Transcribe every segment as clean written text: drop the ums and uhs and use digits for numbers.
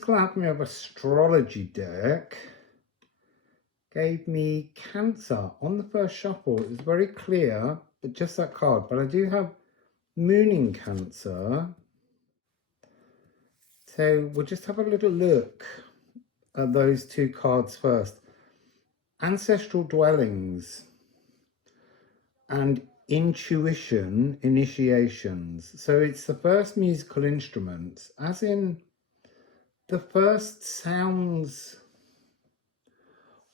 Musical Alchemy of Astrology deck gave me Cancer on the first shuffle. It was very clear, but just that card. But I do have Moon in Cancer. So we'll just have a little look at those two cards first. Ancestral dwellings and intuition initiations. So it's the first musical instruments, as in the first sounds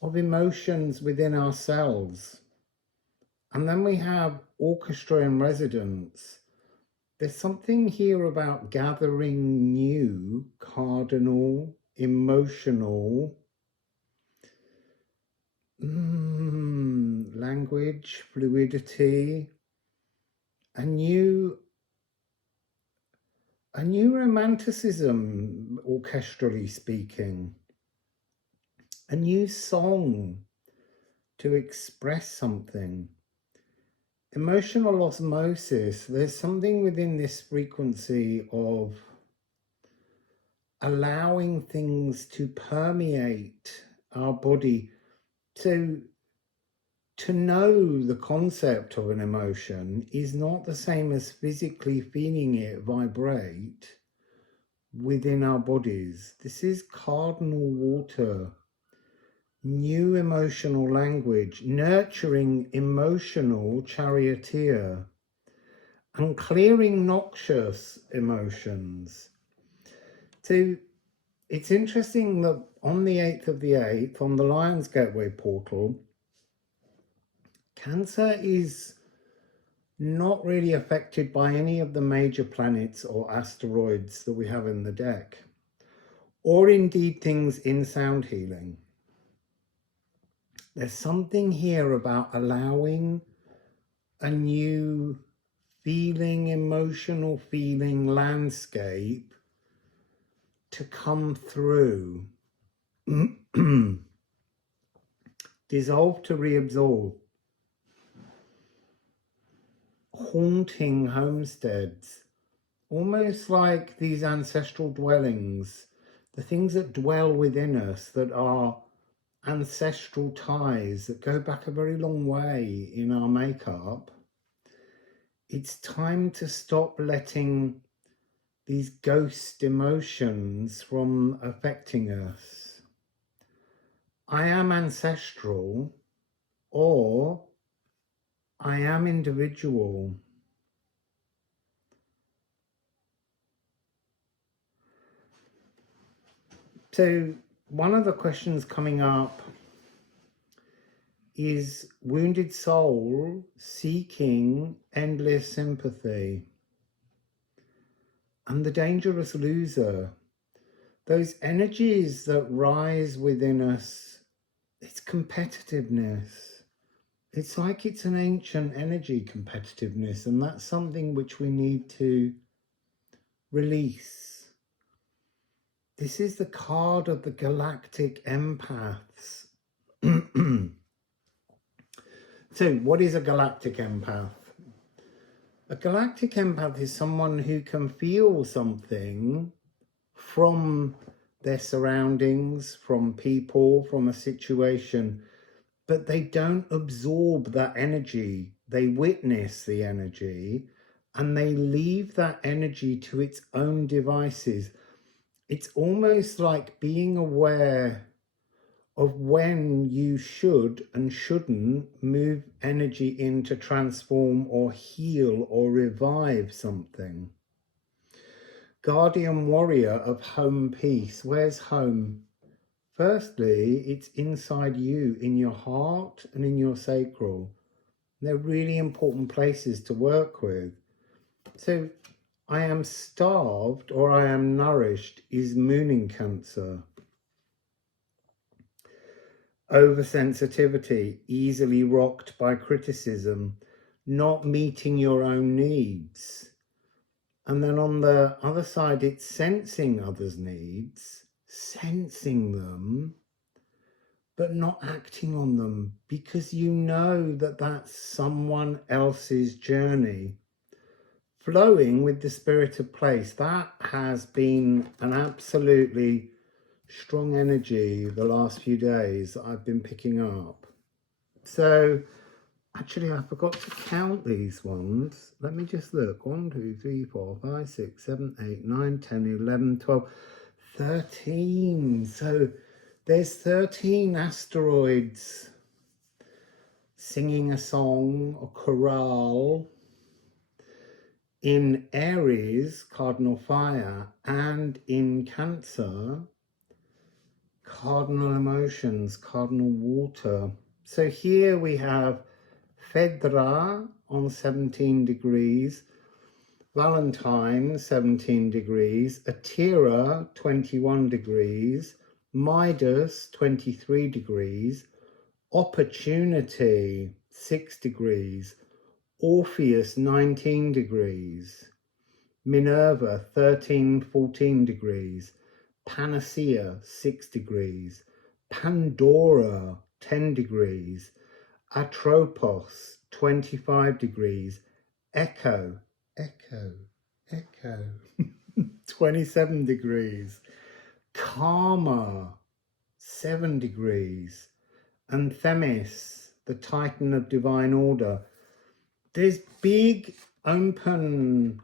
of emotions within ourselves. And then we have orchestra in residence. There's something here about gathering new, cardinal, emotional language, fluidity, a new romanticism, orchestrally speaking, a new song to express something. Emotional osmosis, there's something within this frequency of allowing things to permeate our body. To know the concept of an emotion is not the same as physically feeling it vibrate within our bodies. This is cardinal water, new emotional language, nurturing emotional charioteer, and clearing noxious emotions. So it's interesting that on the 8th of the 8th, on the Lion's Gateway portal, Cancer is not really affected by any of the major planets or asteroids that we have in the deck, or indeed things in sound healing. There's something here about allowing a new feeling, emotional feeling landscape to come through. Dissolve to reabsorb. Haunting homesteads, almost like these ancestral dwellings, the things that dwell within us that are ancestral ties that go back a very long way in our makeup. It's time to stop letting these ghost emotions from affecting us. I am ancestral, or I am individual. So one of the questions coming up is wounded soul seeking endless sympathy, and the dangerous loser. Those energies that rise within us, it's competitiveness. It's like it's an ancient energy, competitiveness, and that's something which we need to release. This is the card of the galactic empaths. So what is a galactic empath? A galactic empath is someone who can feel something from their surroundings, from people, from a situation, but they don't absorb that energy. They witness the energy and they leave that energy to its own devices. It's almost like being aware of when you should and shouldn't move energy in to transform or heal or revive something. Guardian warrior of home peace. Where's home? Firstly, it's inside you, in your heart and in your sacral. They're really important places to work with. So I am starved or I am nourished is Moon in Cancer. Oversensitivity, easily rocked by criticism, not meeting your own needs. And then on the other side, it's sensing others' needs, sensing them, but not acting on them, because you know that that's someone else's journey. Flowing with the spirit of place, that has been an absolutely strong energy the last few days that I've been picking up. So actually I forgot to count these ones. Let me just look. 1, 2, 3, 4, 5, 6, 7, 8, 9, 10, 11, 12, 13. So there's 13 asteroids singing a song, a chorale, in Aries, cardinal fire, and in Cancer, cardinal emotions, cardinal water. So here we have Phaedra on 17 degrees, Valentine 17 degrees, Atira 21 degrees, Midas 23 degrees, Opportunity 6 degrees, Orpheus 19 degrees, Minerva 13-14 degrees, Panacea 6 degrees, Pandora 10 degrees, Atropos 25 degrees, Echo 27 degrees, Karma 7 degrees, and Themis, the Titan of divine order. There's big open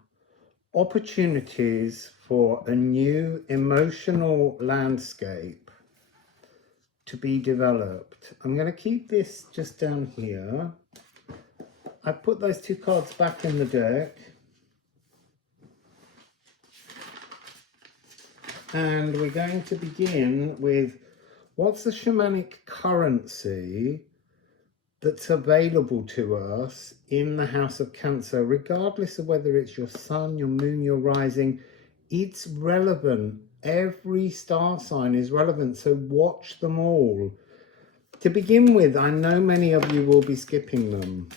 opportunities for a new emotional landscape to be developed. I'm going to keep this just down here. I put those two cards back in the deck. And we're going to begin with what's the shamanic currency that's available to us in the house of Cancer, regardless of whether it's your sun, your moon, your rising. It's relevant. Every star sign is relevant, so watch them all. To begin with, I know many of you will be skipping them,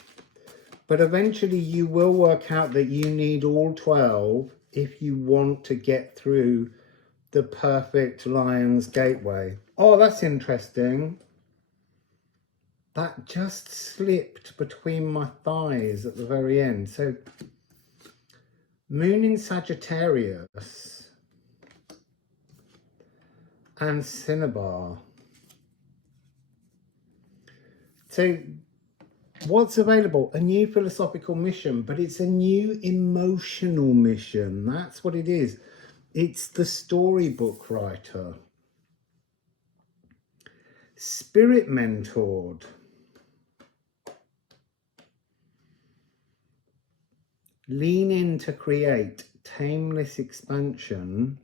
but eventually you will work out that you need all 12 if you want to get through the perfect Lion's Gateway. Oh, that's interesting. That just slipped between my thighs at the very end. So, Moon in Sagittarius and Cinnabar. So, what's available? A new philosophical mission, but it's a new emotional mission. That's what it is. It's the storybook writer. Spirit mentored. Lean in to create tameless expansion,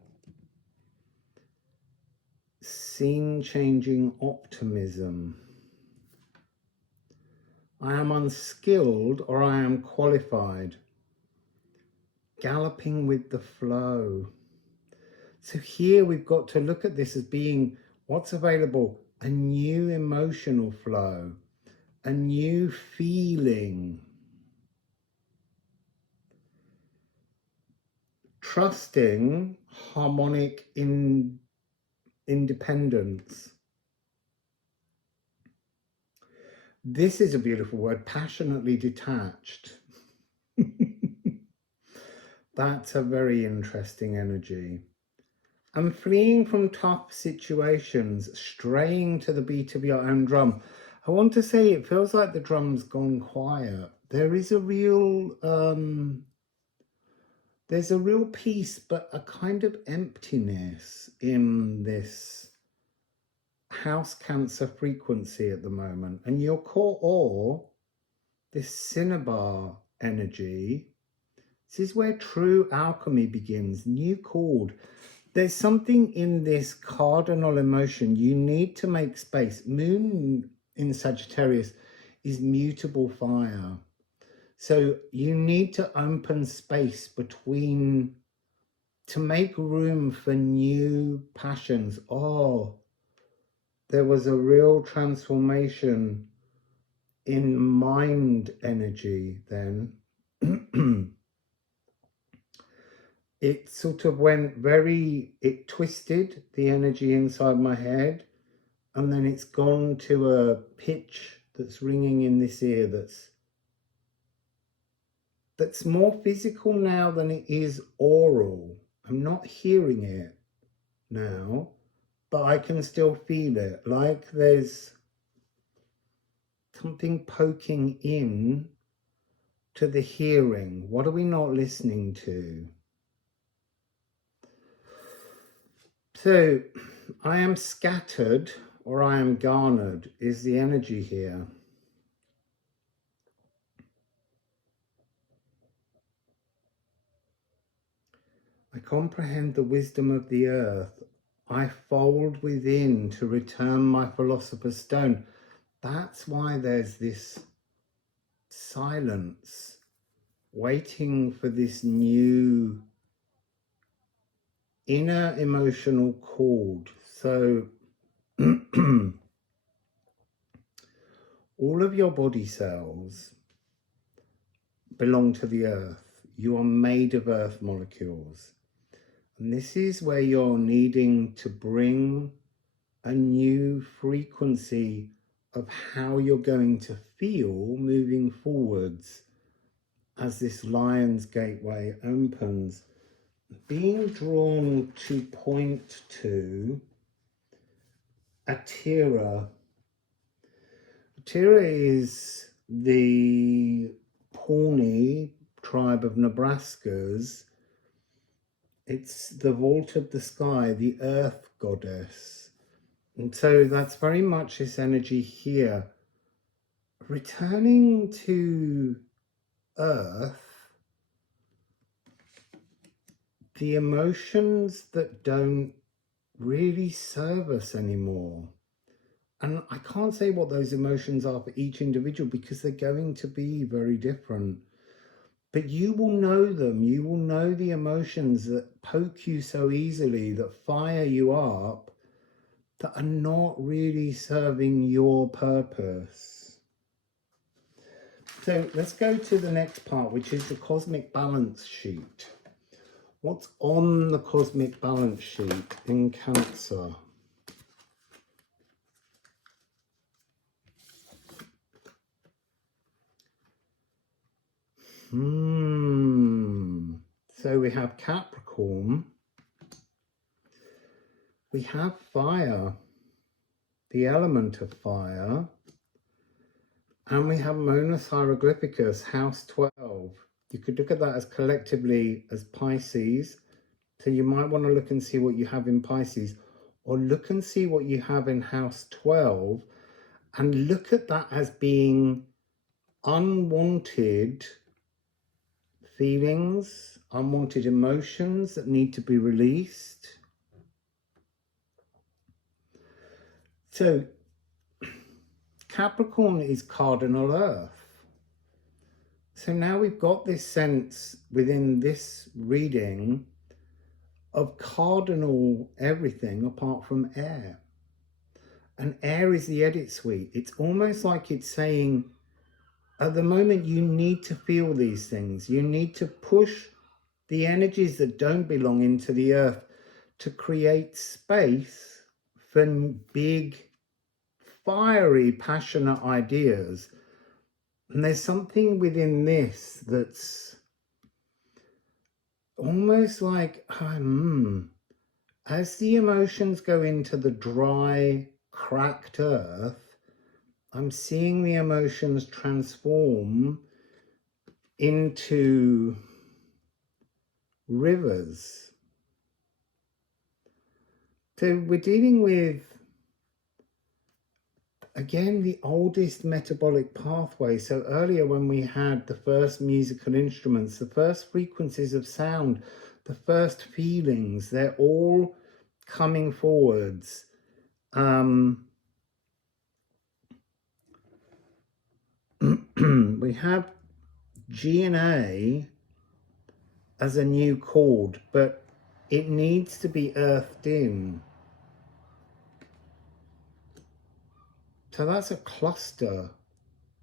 scene-changing optimism. I am unskilled or I am qualified. Galloping with the flow. So here we've got to look at this as being what's available, a new emotional flow, a new feeling. Trusting harmonic independence. This is a beautiful word, passionately detached. That's a very interesting energy. And fleeing from tough situations, straying to the beat of your own drum. I want to say it feels like the drum's gone quiet. There is a real, there's a real peace, but a kind of emptiness in this house Cancer frequency at the moment. And your core ore, this cinnabar energy, this is where true alchemy begins. New chord. There's something in this cardinal emotion. You need to make space. Moon in Sagittarius is mutable fire. So you need to open space between, to make room for new passions. Oh, there was a real transformation in mind energy then. It sort of went it twisted the energy inside my head, and then it's gone to a pitch that's ringing in this ear that's more physical now than it is oral. I'm not hearing it now. but I can still feel it, like there's something poking in to the hearing. What are we not listening to? So, I am scattered or I am garnered is the energy here. I comprehend the wisdom of the earth. I fold within to return my philosopher's stone. That's why there's this silence, waiting for this new inner emotional chord. So all of your body cells belong to the earth. You are made of earth molecules. And this is where you're needing to bring a new frequency of how you're going to feel moving forwards as this lion's gateway opens. Being drawn to point to Atira. Atira is the Pawnee tribe of Nebraska's. It's the vault of the sky, the earth goddess. And so that's very much this energy here. Returning to earth, the emotions that don't really serve us anymore. And I can't say what those emotions are for each individual because they're going to be very different. But you will know them. You will know the emotions that poke you so easily, that fire you up, that are not really serving your purpose. So let's go to the next part, which is the cosmic balance sheet. What's on the cosmic balance sheet in Cancer? So we have Capricorn, we have fire, the element of fire, and we have Monas Hieroglyphicus, house 12. You could look at that as collectively as Pisces. So you might want to look and see what you have in Pisces, or look and see what you have in house 12, and look at that as being unwanted feelings, unwanted emotions that need to be released. So Capricorn is cardinal earth. So now we've got this sense within this reading of cardinal everything apart from air. And air is the edit suite. It's almost like it's saying, at the moment, you need to feel these things. You need to push the energies that don't belong into the earth to create space for big, fiery, passionate ideas. And there's something within this that's almost like, as the emotions go into the dry, cracked earth, I'm seeing the emotions transform into rivers. So we're dealing with, again, the oldest metabolic pathway. So earlier when we had the first musical instruments, the first frequencies of sound, the first feelings, they're all coming forwards. We have G and A as a new chord, but it needs to be earthed in. So that's a cluster,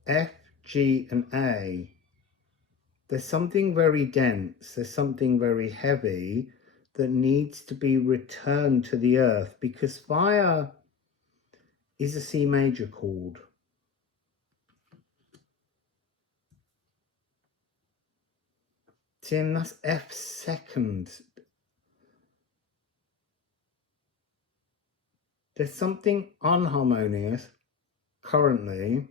F, G, and A. There's something very dense, there's something very heavy that needs to be returned to the earth, because fire is a C major chord. Tim, that's F second. There's something unharmonious currently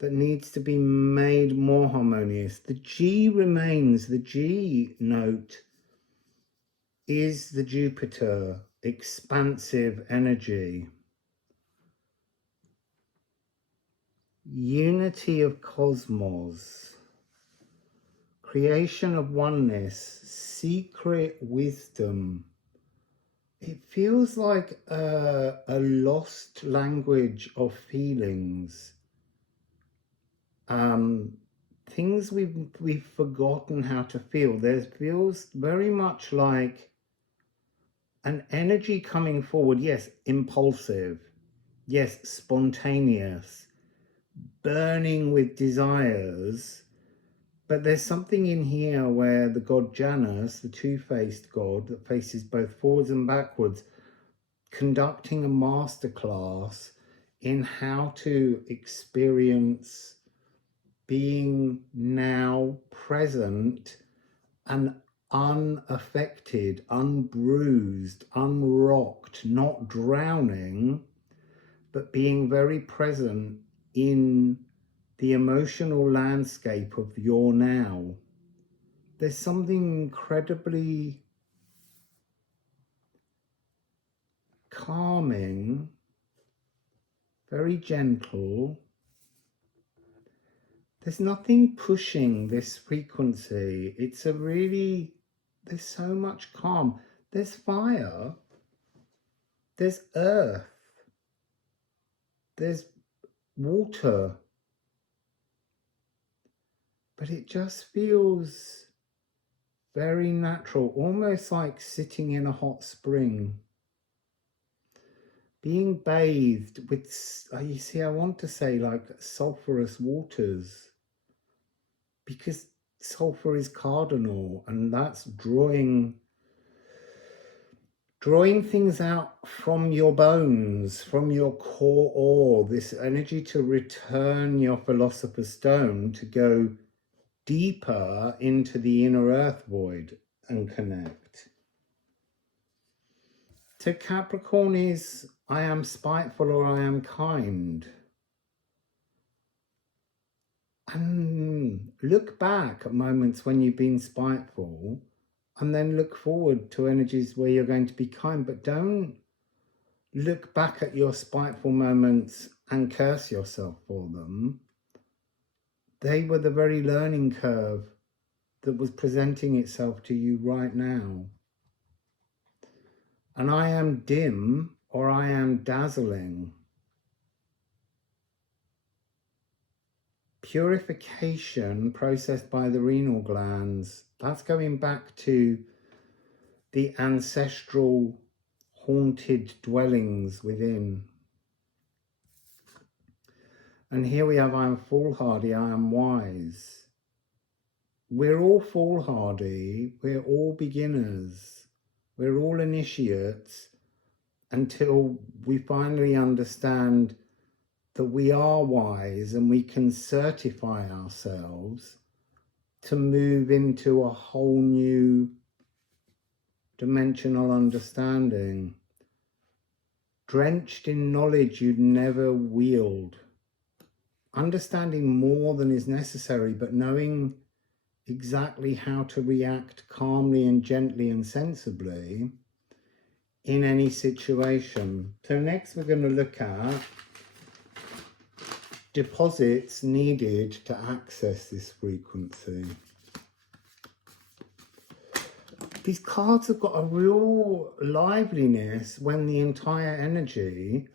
that needs to be made more harmonious. The G remains, the G note is the Jupiter, expansive energy. Unity of cosmos, creation of oneness, secret wisdom. It feels like a lost language of feelings. Things we've forgotten how to feel. There feels very much like an energy coming forward. Yes, impulsive. Yes, spontaneous. Burning with desires. But there's something in here where the god Janus, the two-faced god that faces both forwards and backwards, conducting a masterclass in how to experience being now present and unaffected, unbruised, unrocked, not drowning, but being very present in the emotional landscape of your now. There's something incredibly calming, very gentle. There's nothing pushing this frequency. It's a really, there's so much calm. There's fire. There's earth. There's water. But it just feels very natural, almost like sitting in a hot spring. Being bathed with, you see, I want to say like sulfurous waters, because sulfur is cardinal, and that's drawing things out from your bones, from your core ore, this energy to return your philosopher's stone, to go deeper into the inner earth void and connect. So Capricorn is, I am spiteful or I am kind. And look back at moments when you've been spiteful, and then look forward to energies where you're going to be kind. But don't look back at your spiteful moments and curse yourself for them. They were the very learning curve that was presenting itself to you right now. And I am dim or I am dazzling. Purification processed by the renal glands. That's going back to the ancestral haunted dwellings within. And here we have, I am foolhardy, I am wise. We're all foolhardy, we're all beginners, we're all initiates, until we finally understand that we are wise and we can certify ourselves to move into a whole new dimensional understanding, drenched in knowledge you'd never wield, understanding more than is necessary, but knowing exactly how to react calmly and gently and sensibly in any situation. So next we're going to look at deposits needed to access this frequency. These cards have got a real liveliness when the entire energy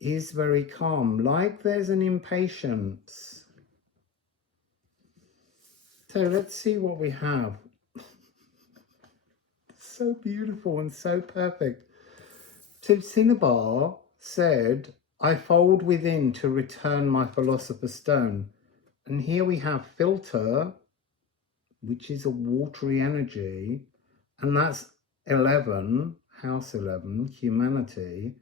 is very calm, like there's an impatience. So let's see what we have. So beautiful and so perfect. So Cinnabar said, I fold within to return my philosopher's stone. And here we have filter, which is a watery energy, and that's 11, house 11, humanity,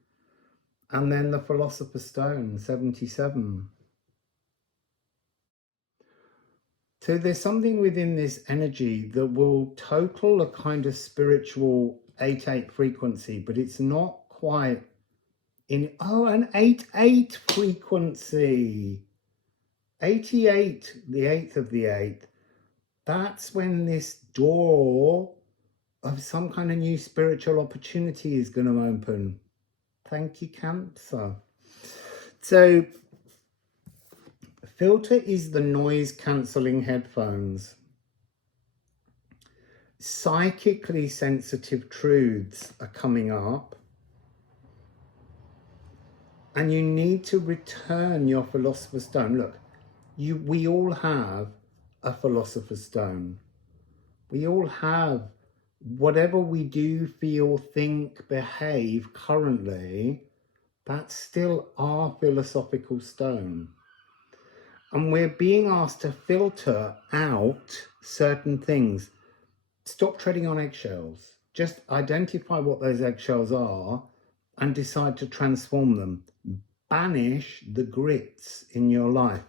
and then the philosopher's stone, 77. So there's something within this energy that will total a kind of spiritual 8-8 frequency, but it's not quite in, oh, an 8-8 frequency. 88, the 8th of the 8th. That's when this door of some kind of new spiritual opportunity is going to open. Thank you, Cancer. So, filter is the noise cancelling headphones. Psychically sensitive truths are coming up, and you need to return your philosopher's stone. Look, we all have a philosopher's stone. We all have whatever we do, feel, think, behave currently, that's still our philosophical stone. And we're being asked to filter out certain things. Stop treading on eggshells. Just identify what those eggshells are and decide to transform them. Banish the grits in your life.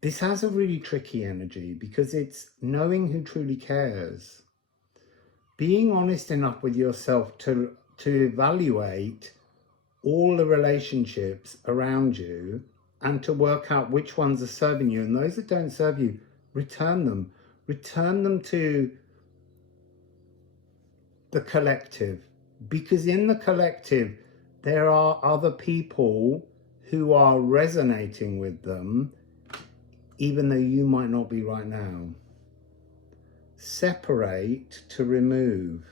This has a really tricky energy because it's knowing who truly cares. Being honest enough with yourself to evaluate all the relationships around you and to work out which ones are serving you, and those that don't serve you, return them. Return them to the collective, because in the collective there are other people who are resonating with them, even though you might not be right now. Separate to remove.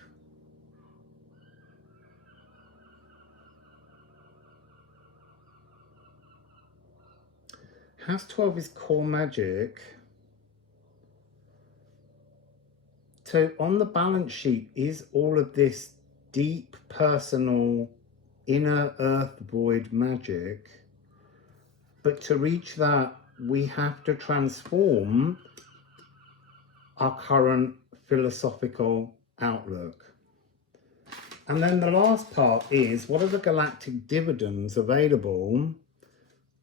House 12 is core magic. So on the balance sheet is all of this deep, personal, inner earth void magic. But to reach that, we have to transform our current philosophical outlook. And then the last part is, what are the galactic dividends available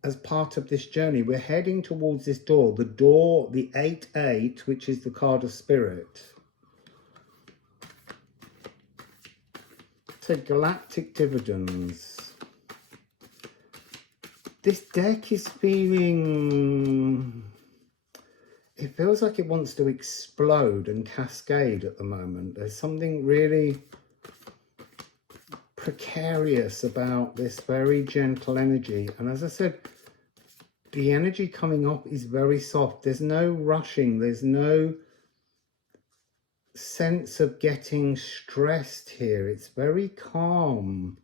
as part of this journey? We're heading towards this door, the 8-8, which is the card of spirit. So galactic dividends. This deck is feeling, it feels like it wants to explode and cascade at the moment. There's something really precarious about this very gentle energy. And as I said, the energy coming up is very soft. There's no rushing. There's no sense of getting stressed here. It's very calm.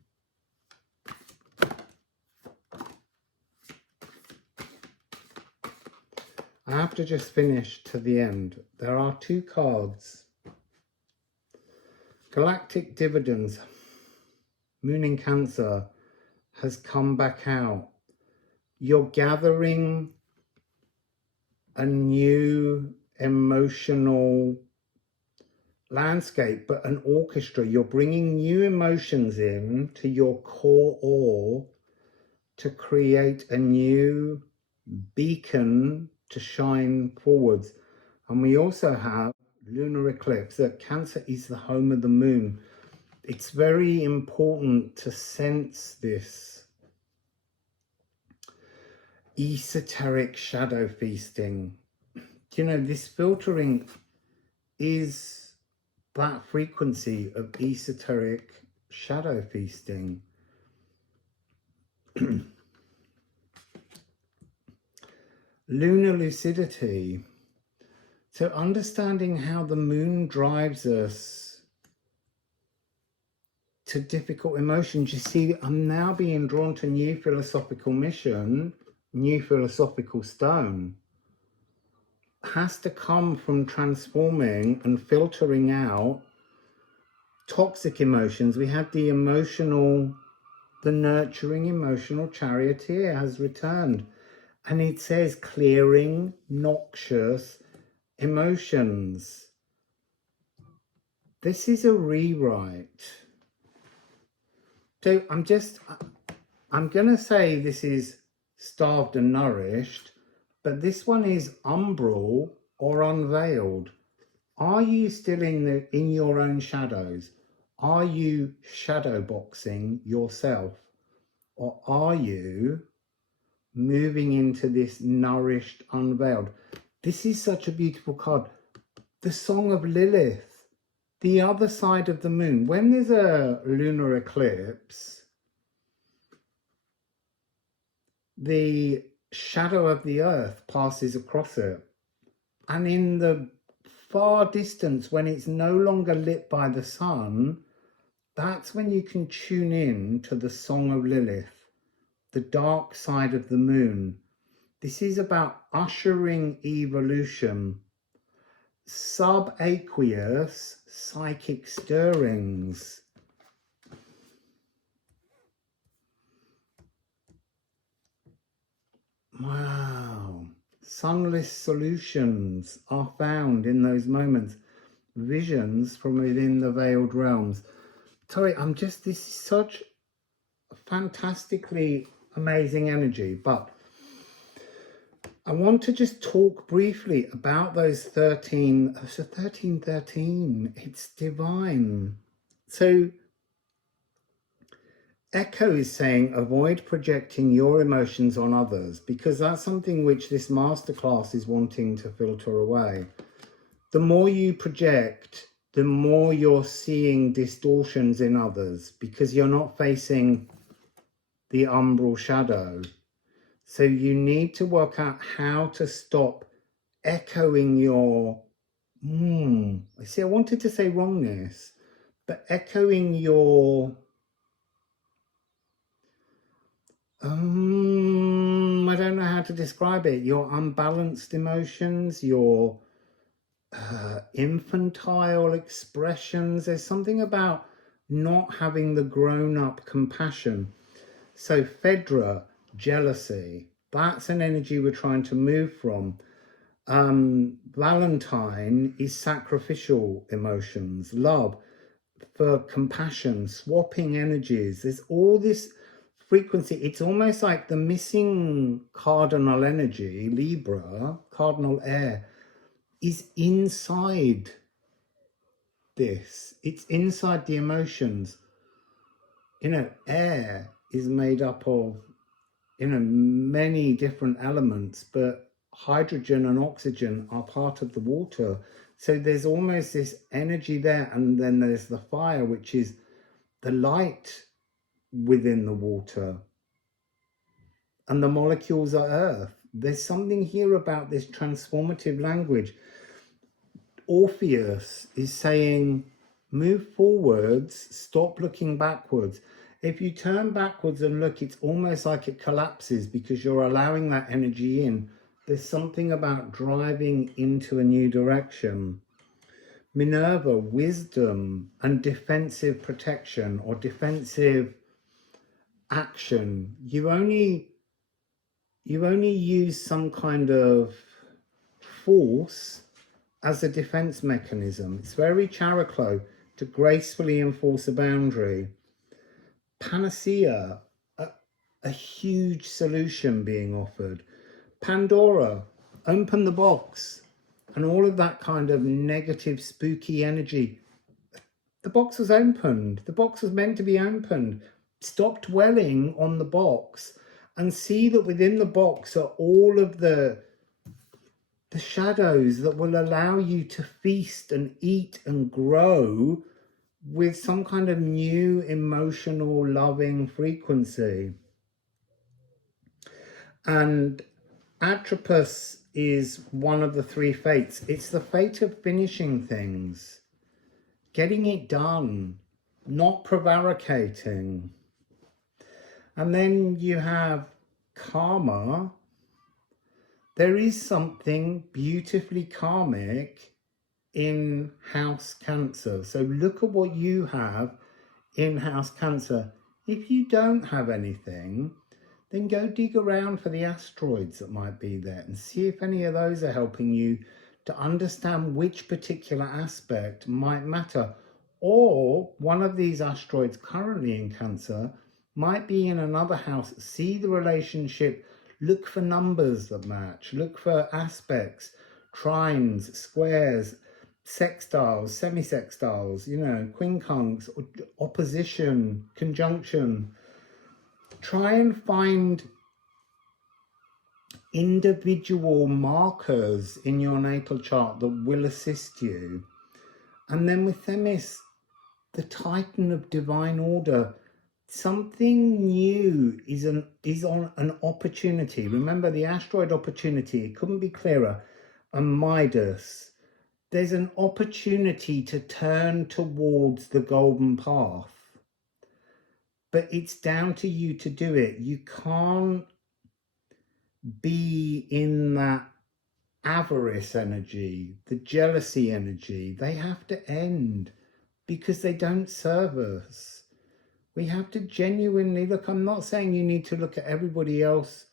I have to just finish to the end. There are 2 cards. Galactic dividends. Moon in Cancer has come back out. You're gathering a new emotional landscape, but an orchestra. You're bringing new emotions in to your core to create a new beacon to shine forwards. And we also have lunar eclipse. That Cancer is the home of the moon. It's very important to sense this esoteric shadow feasting. You know, this filtering is that frequency of esoteric shadow feasting. Lunar lucidity. So understanding how the moon drives us to difficult emotions. You see, I'm now being drawn to new philosophical mission, new philosophical stone. Has to come from transforming and filtering out toxic emotions. We have the emotional, the nurturing emotional charioteer has returned. And it says clearing noxious emotions. This is a rewrite. So I'm going to say this is starved and nourished, but this one is umbral or unveiled. Are you still in your own shadows? Are you shadow boxing yourself? Or are you moving into this nourished, unveiled? This is such a beautiful card. The Song of Lilith, the other side of the moon. When there's a lunar eclipse, the shadow of the earth passes across it. And in the far distance, when it's no longer lit by the sun, that's when you can tune in to the Song of Lilith, the dark side of the moon. This is about ushering evolution, subaqueous psychic stirrings. Wow. Sunless solutions are found in those moments. Visions from within the veiled realms. Sorry, this is such fantastically amazing energy, but I want to just talk briefly about those 13. So 1313, it's divine. So Echo is saying avoid projecting your emotions on others, because that's something which this masterclass is wanting to filter away. The more you project, the more you're seeing distortions in others, because you're not facing the umbral shadow. So you need to work out how to stop echoing your, I wanted to say wrongness, but echoing your, I don't know how to describe it, your unbalanced emotions, your infantile expressions. There's something about not having the grown-up compassion. So Phaedra, jealousy, that's an energy we're trying to move from. Valentine is sacrificial emotions, love for compassion, swapping energies. There's all this frequency. It's almost like the missing cardinal energy, Libra, cardinal air, is inside this. It's inside the emotions. Air is made up of, many different elements, but hydrogen and oxygen are part of the water. So there's almost this energy there, and then there's the fire, which is the light within the water, and the molecules are earth. There's something here about this transformative language. Orpheus is saying, move forwards, stop looking backwards. If you turn backwards and look, it's almost like it collapses because you're allowing that energy in. There's something about driving into a new direction. Minerva, wisdom and defensive protection or defensive action. You only use some kind of force as a defense mechanism. It's very Characlo, to gracefully enforce a boundary. Panacea, a huge solution being offered. Pandora, open the box, and all of that kind of negative, spooky energy. The box was opened. The box was meant to be opened. Stop dwelling on the box and see that within the box are all of the shadows that will allow you to feast and eat and grow with some kind of new emotional loving frequency. And Atropos is one of the three fates. It's the fate of finishing things, getting it done, not prevaricating. And then you have Karma. There is something beautifully karmic in House Cancer. So look at what you have in House Cancer. If you don't have anything, then go dig around for the asteroids that might be there and see if any of those are helping you to understand which particular aspect might matter. Or one of these asteroids currently in Cancer might be in another house. See the relationship. Look for numbers that match. Look for aspects, trines, squares. sextiles, semi-sextiles, you know, quincunx, opposition, conjunction. Try and find individual markers in your natal chart that will assist you. And then with Themis, the Titan of divine order, something new is on an opportunity. Remember the asteroid opportunity, it couldn't be clearer. And Midas, there's an opportunity to turn towards the golden path. But it's down to you to do it. You can't be in that avarice energy, the jealousy energy. They have to end because they don't serve us. We have to genuinely look. I'm not saying you need to look at everybody else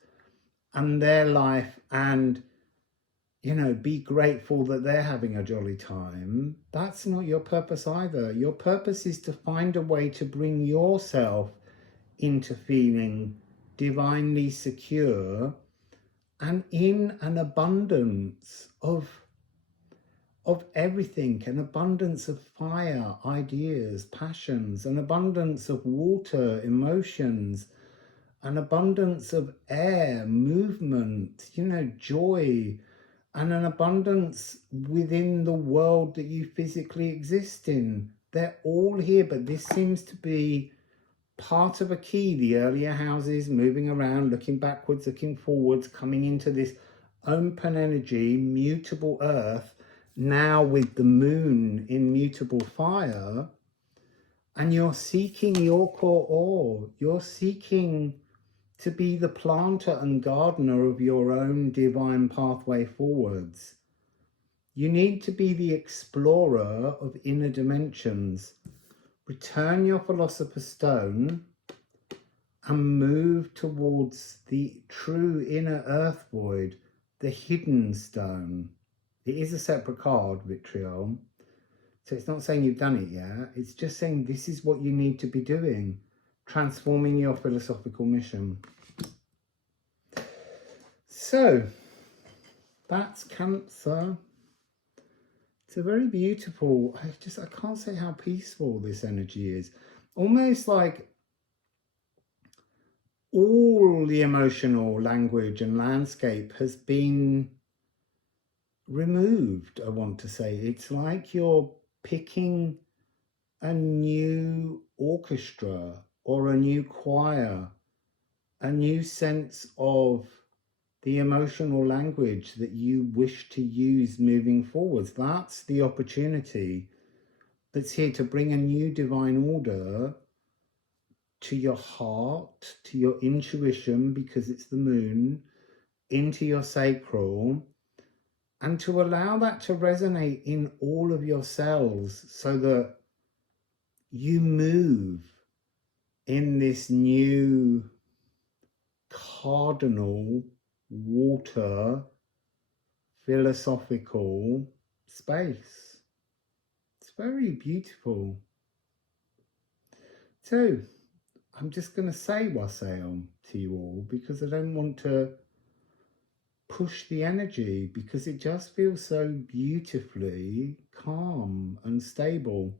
and their life and, you know, be grateful that they're having a jolly time. That's not your purpose either. Your purpose is to find a way to bring yourself into feeling divinely secure and in an abundance of everything, an abundance of fire, ideas, passions, an abundance of water, emotions, an abundance of air, movement, you know, joy, and an abundance within the world that you physically exist in. They're all here, but this seems to be part of a key. The earlier houses, moving around, looking backwards, looking forwards, coming into this open energy, mutable earth, now with the moon in mutable fire, and you're seeking your core ore. You're seeking to be the planter and gardener of your own divine pathway forwards. You need to be the explorer of inner dimensions. Return your philosopher's stone and move towards the true inner earth void, the hidden stone. It is a separate card, Vitriol. So it's not saying you've done it yet. It's just saying this is what you need to be doing. Transforming your philosophical mission. So, that's Cancer. It's a very beautiful, I can't say how peaceful this energy is. Almost like all the emotional language and landscape has been removed, I want to say. It's like you're picking a new orchestra or a new choir, a new sense of the emotional language that you wish to use moving forwards. That's the opportunity that's here to bring a new divine order to your heart, to your intuition, because it's the moon, into your sacral, and to allow that to resonate in all of your cells so that you move in this new cardinal water philosophical space. It's very beautiful. So I'm just going to say Wassail to you all because I don't want to push the energy, because it just feels so beautifully calm and stable.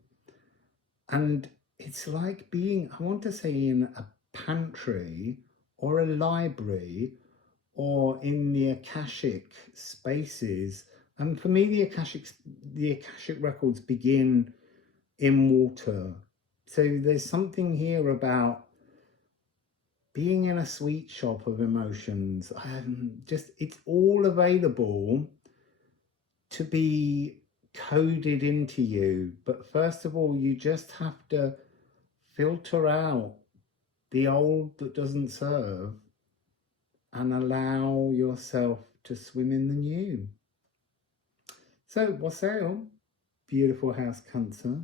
And it's like being, I want to say, in a pantry or a library or in the Akashic spaces. And for me, the Akashic records begin in water. So there's something here about being in a sweet shop of emotions. It's all available to be coded into you. But first of all, you just have to filter out the old that doesn't serve and allow yourself to swim in the new. So, Wassail, beautiful house Cancer.